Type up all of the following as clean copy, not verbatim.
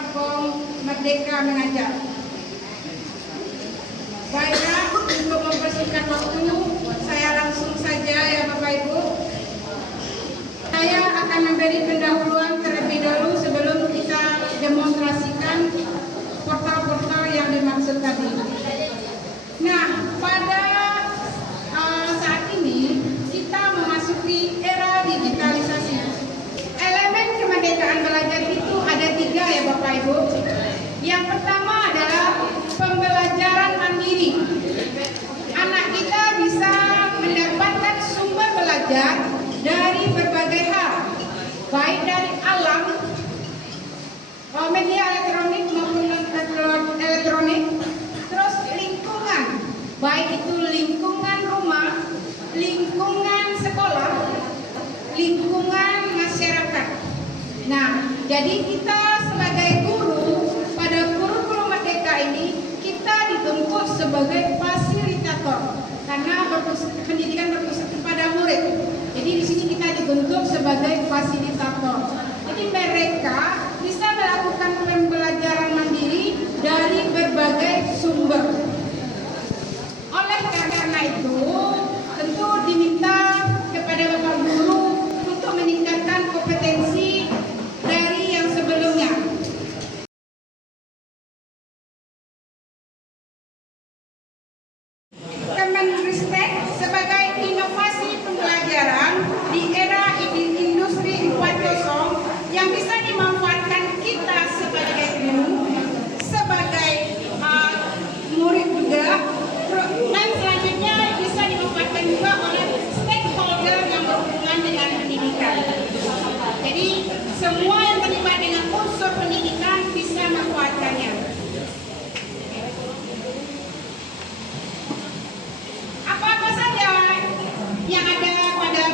platform Merdeka Mengajar. Baiklah, untuk mempersingkat waktu, saya langsung saja ya Bapak Ibu. Saya akan memberi pendahuluan terlebih dahulu sebelum kita demonstrasikan portal-portal yang dimaksud tadi. Nah, pada saat ini kita memasuki era digitalisasi. Elemen kemerdekaan belajar itu ada 3 ya Bapak Ibu. Yang pertama adalah pembelajaran mandiri. Anak kita bisa mendapatkan sumber belajar dari berbagai hal, baik dari alam, media elektronik maupun elektronik, terus lingkungan, baik itu lingkungan rumah, lingkungan sekolah, lingkungan masyarakat. Nah, jadi kita sebagai guru pada kurikulum Merdeka ini kita dituntut sebagai fasilitator karena pendidikan berpusat kepada murid. Jadi di sini kita dituntut sebagai fasilitator. Jadi mereka bisa melakukan pembelajaran mandiri dari berbagai sumber. Oleh karena itu, tentu diminta kepada Bapak Guru untuk meningkatkan kompetensi dari yang sebelumnya. Kemenristek sebagai inovasi pembelajaran di era industri 4.0 yang bisa dimanfaatkan kita sebagai guru, sebagai murid juga, dan selanjutnya bisa dimanfaatkan juga oleh stakeholder yang berhubungan dengan pendidikan. Jadi semua yang terlibat dengan unsur pendidikan bisa memanfaatkannya. Apa-apa saja yang ada pada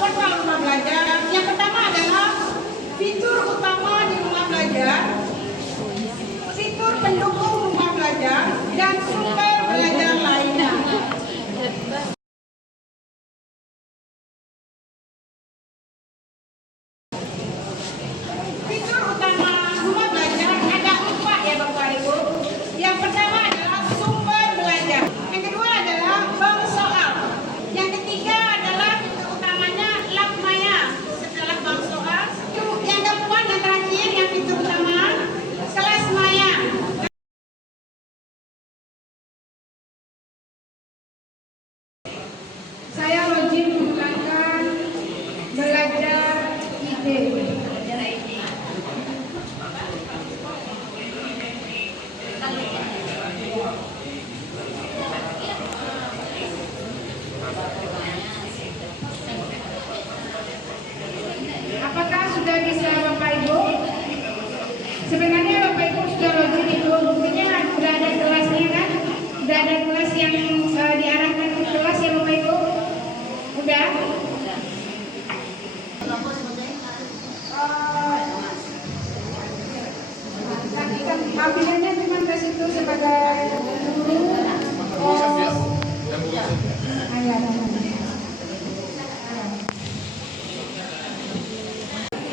portal rumah belajar? Yang pertama adalah fitur utama di rumah belajar, fitur pendukung rumah belajar, dan sumber belajar lainnya. Fitur utama rumah belajar ada 4 ya Bapak Ibu. Yang pertama adalah sumber belajar. Yang kedua adalah bank soal. Yang ketiga adalah fitur utamanya lab maya setelah bank soal. Yang keempat dan terakhir yang fitur utama kelas maya. Saya login menggunakan belajar ide. Apakah sudah bisa Bapak Ibu? Sebenarnya Bapak Ibu sudah login itu, buktinya sudah ada kelasnya kan? Sudah ada kelas yang diarahkan ke kelas ya Bapak Ibu? Udah? Tadi kan tampilannya cuma ke situ sebagai guru.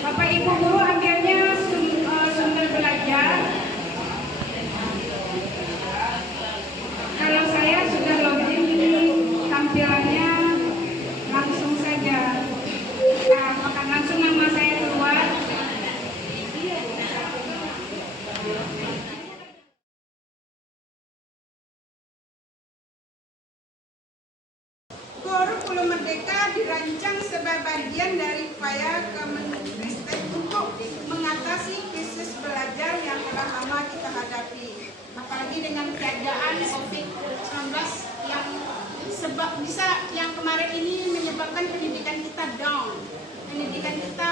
Bapak Ibu guru ambilnya sumber belajar. Kalau saya sudah login di tampilannya langsung saja. Nah, akan langsung nama saya keluar. Kurikulum Merdeka dirancang sebagai bagian dari upaya Kemenristek untuk mengatasi krisis belajar yang telah lama kita hadapi. Apalagi dengan keadaan COVID-19 yang kemarin ini menyebabkan pendidikan kita down. Pendidikan kita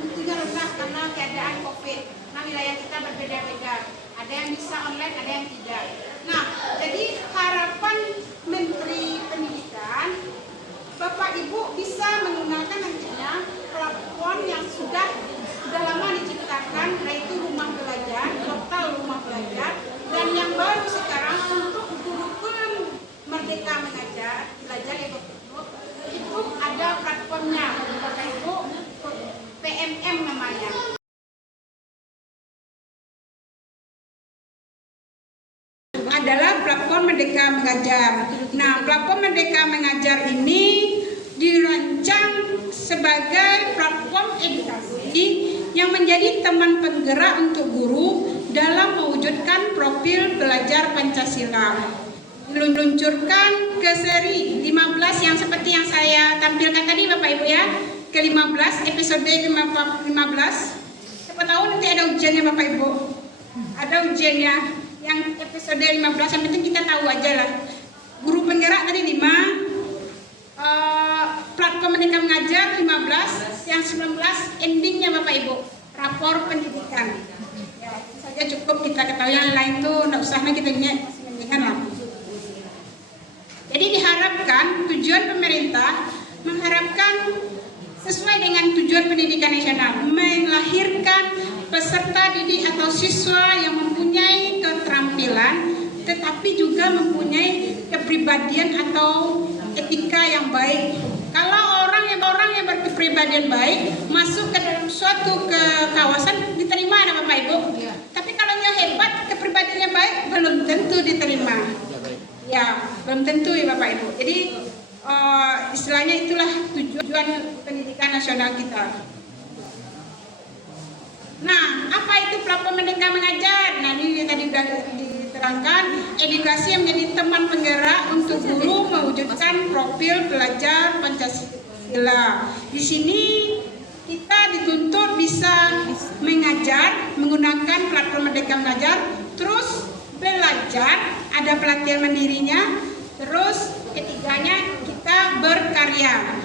mutunya rendah karena keadaan COVID. Nah, wilayah kita berbeda-beda. Ada yang bisa online, ada yang tidak. Nah, jadi harapan Menteri Pendidikan, Bapak Ibu bisa menggunakan nantinya platform yang sudah lama diciptakan, yaitu rumah belajar, portal rumah belajar, dan yang baru sekarang untuk kurikulum Merdeka Mengajar, belajar ya Bapak Ibu, itu ada platformnya, Bapak Ibu, PMM namanya. adalah platform Merdeka Mengajar. Nah, platform Merdeka Mengajar ini dirancang sebagai platform edukasi yang menjadi teman penggerak untuk guru dalam mewujudkan profil pelajar Pancasila. Diluncurkan ke seri 15 yang seperti yang saya tampilkan tadi Bapak Ibu ya, ke-15 episode ke-15. Siapa tahu nanti ada ujiannya Bapak Ibu, ada ujiannya yang episode 15, yang penting kita tahu aja lah. Guru penggerak tadi 5, platform Merdeka Mengajar 15, yang 19 endingnya Bapak Ibu, rapor pendidikan. Ya, itu saja cukup kita ketahui, yang lain tuh nggak usah kita ingat lah. Jadi diharapkan tujuan pemerintah mengharapkan sesuai dengan tujuan pendidikan nasional, melahirkan peserta didik atau siswa yang mempunyai keterampilan tetapi juga mempunyai kepribadian atau etika yang baik. Kalau orang yang berkepribadian baik masuk ke dalam suatu kawasan diterima ada Bapak Ibu. Tapi kalau yang hebat kepribadiannya baik belum tentu diterima. Ya, belum tentu ya Bapak Ibu. Jadi istilahnya itulah tujuan pendidikan nasional kita. Nah, apa itu platform Merdeka Mengajar? Nah, ini tadi sudah diterangkan, edukasi yang menjadi teman penggerak untuk guru mewujudkan profil pelajar Pancasila. Di sini kita dituntut bisa mengajar menggunakan platform Merdeka Mengajar, terus belajar, ada pelatihan mandirinya, terus ketiganya kita berkarya.